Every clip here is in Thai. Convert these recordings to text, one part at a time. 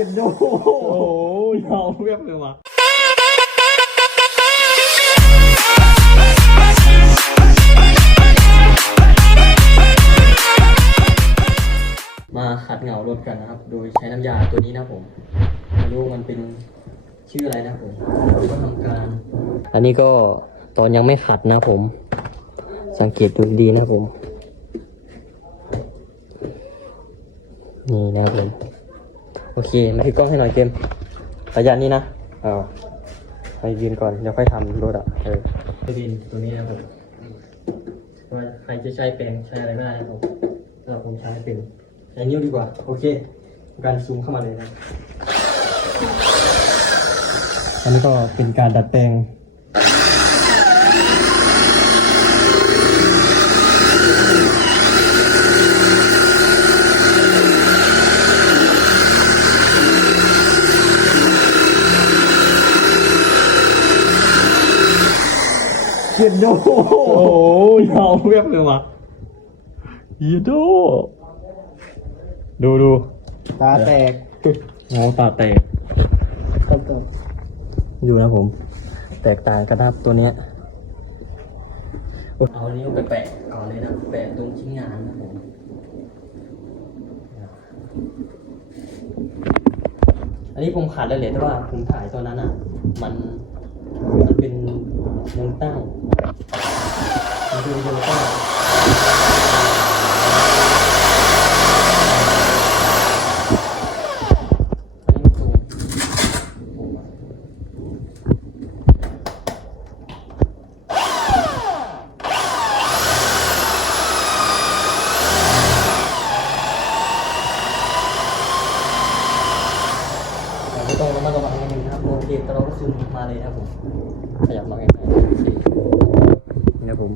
ย็นโดโอ้ยเอาเรียบเลยว่ะมาขัดเหงารถกันนะครับ โดยใช้น้ำยาตัวนี้นะครับผมไม่รู้มันเป็นชื่ออะไรนะครับผมเราก็ทำการ อันนี้ก็ตอนยังไม่ขัดนะครับผม สังเกตดูดีๆนะครับผม นี่นะครับผม โอเค มาที่กล้องให้หน่อยเกมระยะนี้นะเอาไปยืนก่อนเดี๋ยวค่อยทำรถอะเออไปยืนตัวนี้นะครับผมว่าใครจะใช้เป็นใช้อะไรไม่ได้นะครับผมสำหรับผมใช้เป็นใช้นิ้วดีกว่า โอเค การซูมเข้ามาเลยนะอันนี้ก็เป็นการดัดแปลง เย็นโดโอ้ยเอาเรียบเลยว่ะยีโดดูดูตาแตกโง่ตาแตกครับครับอยู่นะผม แตกต่างกันนะครับตัวเนี้ย เอานิ้วไปแปะก่อนเลยนะแปะตรงชิ้นงานนะผมอันนี้ผมขาดแล้วเหลยแต่ว่าผมถ่ายตอนนั้นอะ มันมันเป็น ยังตั้งมันเป็นยังตั้งนี้ตรง เราไม่ต้องระมัดระวังนิดนึงนะครับโอเคแต่เราก็ซูมมาเลยนะครับผม ขยับมาใกล้ๆโอเคนี่นะผม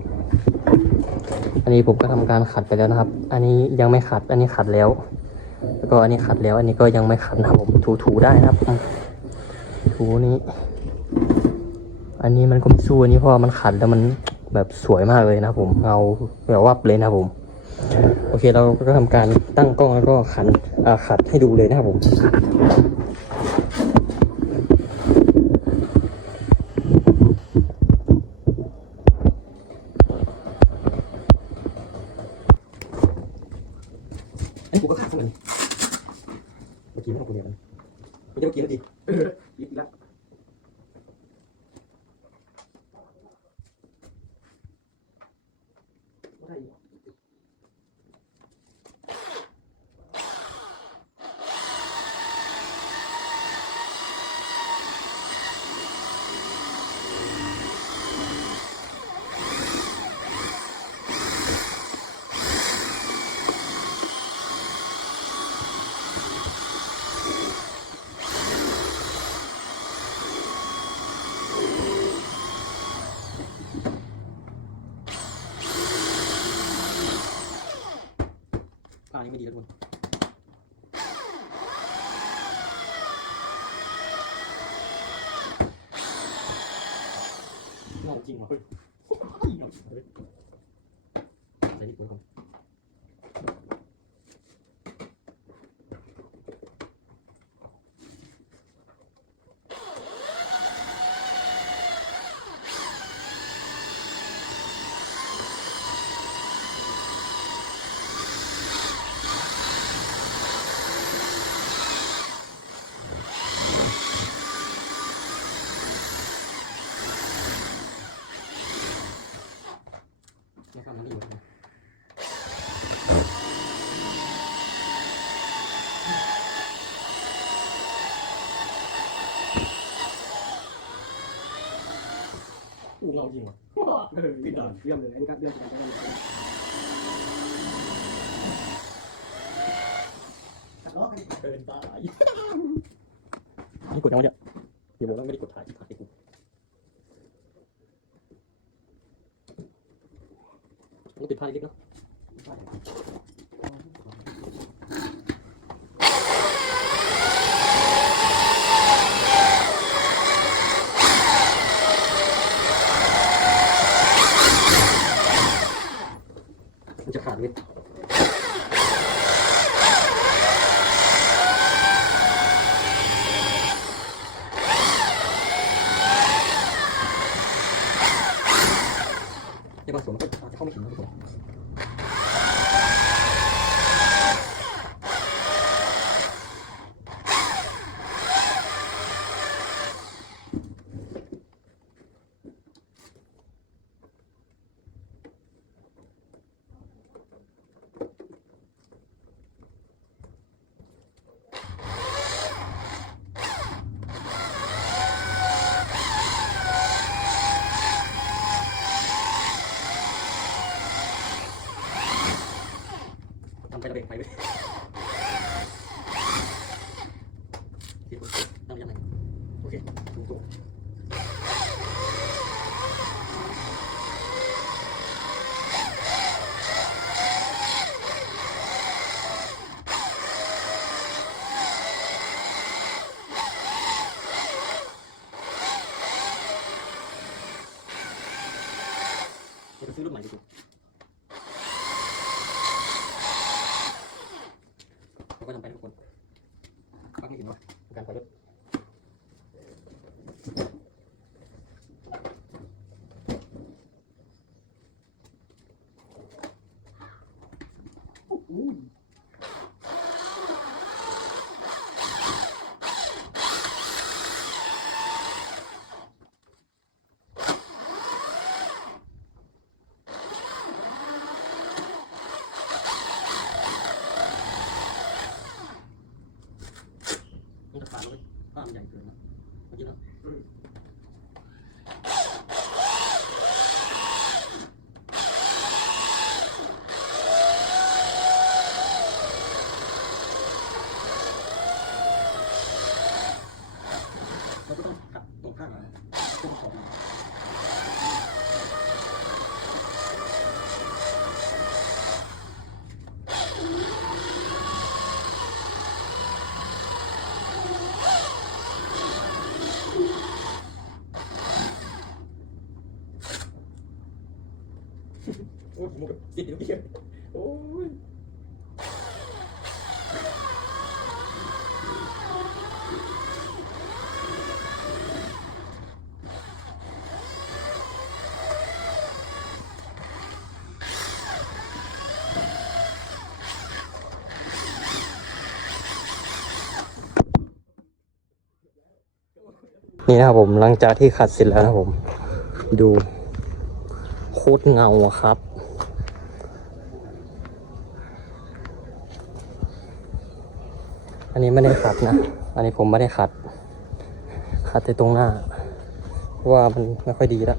อันนี้ผมก็ทำการขัดไปแล้วนะครับ อันนี้ยังไม่ขัด อันนี้ขัดแล้ว แล้วก็อันนี้ขัดแล้ว อันนี้ก็ยังไม่ขัดนะครับผม ถูๆได้นะครับอืมถูนี้ อันนี้มันก็ไม่สู้อันนี้เพราะมันขัดแล้วมันแบบสวยมากเลยนะครับผม เงาแบบวับเลยนะครับผม โอเคเราก็ทำการตั้งกล้องแล้วก็ขันขัดให้ดูเลยนะครับผม กูก็ขาดสักหนึ่งเมื่อกี้ไม่ต้องกูเดียวกันไม่ใช่เมื่อกี้เมื่อกี้เอออีกแล้วว่าได้ อยู่ปลายังไม่ดีแล้วทุกคนเงาจริงเหรอเฮ้ยเงาจริงเลยใส่นี่ปุ๋ยก่อน อู้เงาจริงเหรอเออปิดด่านเยี่ยมเลยอันนี้ก็เยี่ยมกันได้เลยตัดล้อกันเกินตายนี่กดยังวะเนี่ยเดี๋ยวบอกว่าไม่ได้กดถ่ายที่ถ่ายกูต้องติดผ้าเล็กๆเนาะ 하겠다. 해봤어. 아, 오늘 하고 싶은 거. ส่วนมันก็อาจจะเข้าไม่ถึงนะทุกคนทำไประเบิดไฟไว้ที่ผมตั้งยังไงโอเคถูกตัวจะไปซื้อรุ่นใหม่ดีกว่า เรา ก็ทำไปทุกคนปักไม่ถึงวะการปล่อยรถต้งจะผ่านรถบ้านมันใหญ่เกินนะ เมื่อกี้เนาะเราก็ต้องขัดตรงข้างอะตรงขอบมันโอ้ยมันก็ติดอยู่ที่โอ้ย นี่นะครับผมหลังจากที่ขัดเสร็จแล้วนะผม ดูโคตรเงาครับ อันนี้ไม่ได้ขัดนะ อันนี้ผมไม่ได้ขัด ขัดแต่ตรงหน้า ว่ามันไม่ค่อยดีแล้ว